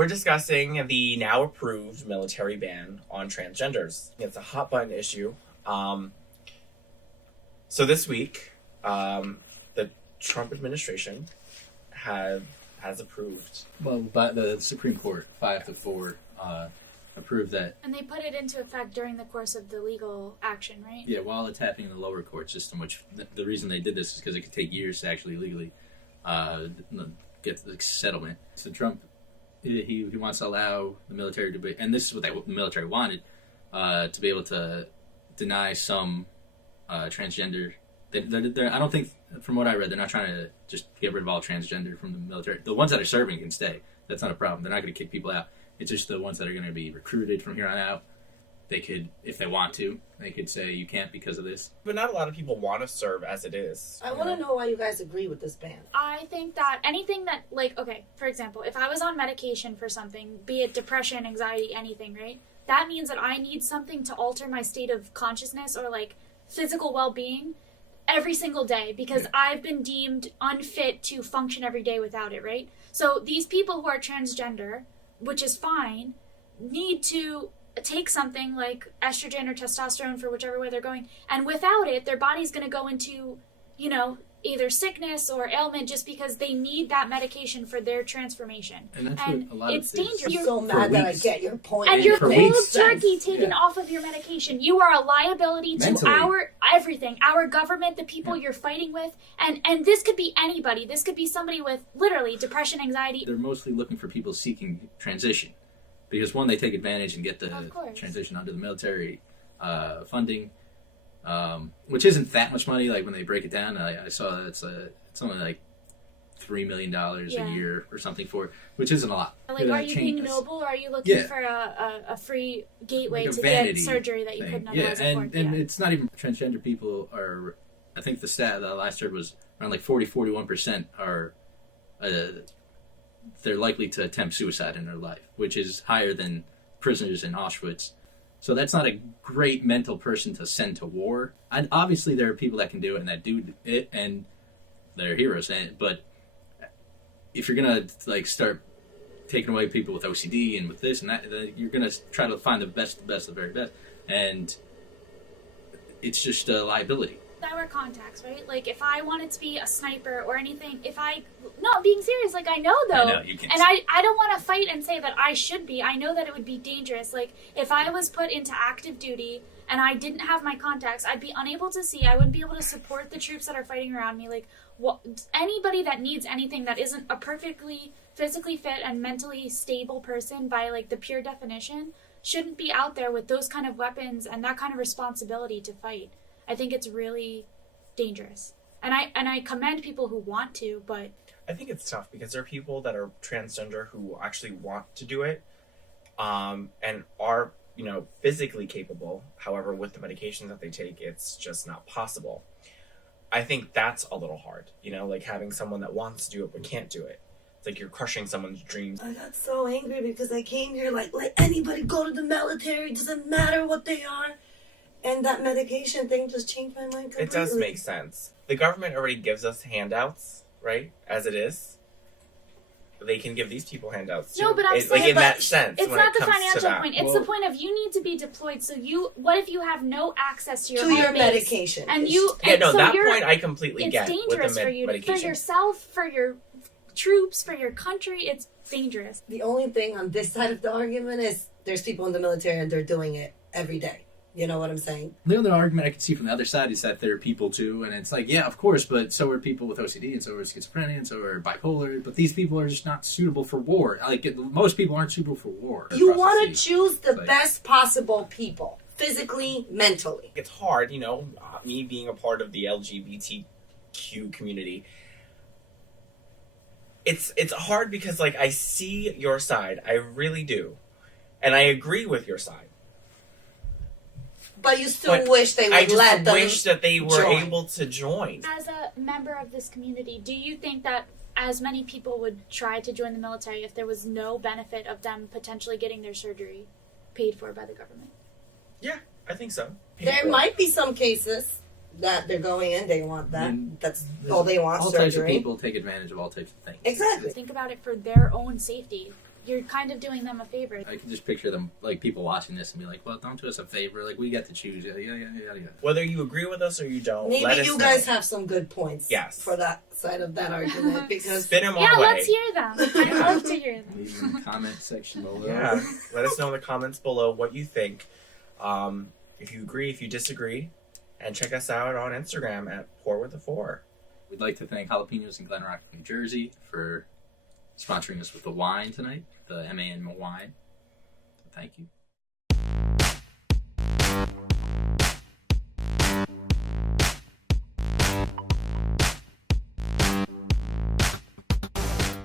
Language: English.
We're discussing the now approved military ban on transgenders. It's a hot button issue. So this week, the Trump administration has approved. Well, but the Supreme Court, 5-4, approved that. And they put it into effect during the course of the legal action, right? Yeah, while it's happening in the lower court system, which the reason they did this is because it could take years to actually legally get the settlement. So Trump, he wants to allow the military to be, and this is what the military wanted, to be able to deny some transgender. I don't think, from what I read, they're not trying to just get rid of all transgender from the military. The ones that are serving can stay. That's not a problem. They're not going to kick people out. It's just the ones that are going to be recruited from here on out. They could, if they want to, they could say you can't because of this. But not a lot of people want to serve as it is. I want to know why you guys agree with this ban. I think that anything that, like, okay, for example, if I was on medication for something, be it depression, anxiety, anything, right? That means that I need something to alter my state of consciousness or, like, physical well-being every single day because I've been deemed unfit to function every day without it, right? So these people who are transgender, which is fine, need to take something like estrogen or testosterone for whichever way they're going, and without it, their body's going to go into, either sickness or ailment just because they need that medication for their transformation. And that's what a lot it's of it is. dangerous. I'm so mad that I get your point. And you're for cold weeks. turkey taken off of your medication. You are a liability to Mentally. our everything, our government, the people you're fighting with, and this could be anybody. This could be somebody with literally depression, anxiety. They're mostly looking for people seeking transition. Because one, they take advantage and get the Of course. transition under the military funding, which isn't that much money. Like when they break it down, I saw it's something like $3 million a year or something for it, which isn't a lot. Like, are you being noble, or are you looking for a free gateway like to vanity get surgery that you couldn't otherwise afford? And it's not even transgender people are. I think the stat that I last heard was around like 41% are. They're likely to attempt suicide in their life, which is higher than prisoners in Auschwitz. So that's not a great mental person to send to war. And obviously there are people that can do it and that do it, and they're heroes. But if you're going to start taking away people with OCD and with this and that, you're going to try to find the best, the very best. And it's just a liability. I wear contacts, right? Like, if I wanted to be a sniper or anything, no, being serious, like, I know, though. I know, you can. And I don't want to fight and say that I should be. I know that it would be dangerous. Like, if I was put into active duty and I didn't have my contacts, I'd be unable to see. I wouldn't be able to support the troops that are fighting around me. Like, anybody that needs anything that isn't a perfectly physically fit and mentally stable person by, like, the pure definition shouldn't be out there with those kind of weapons and that kind of responsibility to fight. I think it's really dangerous. And I commend people who want to, but I think it's tough because there are people that are transgender who actually want to do it, and are, physically capable. However, with the medications that they take, it's just not possible. I think that's a little hard, like having someone that wants to do it but can't do it. It's like you're crushing someone's dreams. I got so angry because I came here like, let anybody go to the military. Doesn't matter what they are. And that medication thing just changed my mind completely. It does make sense. The government already gives us handouts, right? As it is. They can give these people handouts too. No, but I'm saying, like in that sense. It's when not it the comes financial to that. point. It's the point of you need to be deployed. So what if you have no access to your own base? medication? And you, Yeah, and no, so that you're, point I completely it's get dangerous with the for you, medication. for yourself, for your troops, for your country. It's dangerous. The only thing on this side of the argument is there's people in the military and they're doing it every day. You know what I'm saying? The other argument I can see from the other side is that there are people too, and it's like, yeah, of course, but so are people with OCD, and so are schizophrenia, and so are bipolar, but these people are just not suitable for war. Like, most people aren't suitable for war. You want to choose the best possible people, physically, mentally. It's hard, me being a part of the LGBTQ community. It's hard because, like, I see your side. I really do. And I agree with your side. But you still wish they would let them. I just wish that they were join. able to join. As a member of this community, do you think that as many people would try to join the military if there was no benefit of them potentially getting their surgery paid for by the government? Yeah, I think so. There might be some cases that they're going in, they want that. That's all they want, all surgery. All types of people take advantage of all types of things. Exactly. Think about it for their own safety. you're kind of doing them a favor. I can just picture them, like, people watching this and be like, well, don't do us a favor. Like, we get to choose. Yeah. Whether you agree with us or you don't, Maybe let us you know. guys have some good points. Yes. For that side of that argument because Spin them Yeah, our way. let's hear them. I'd love to hear them. Leave in the comment section below. Yeah, let us know in the comments below what you think. If you agree, if you disagree, and check us out on Instagram at Pour with the Four. We'd like to thank Jalapenos in Glen Rock, New Jersey for sponsoring us with the wine tonight, the MAN wine. Thank you.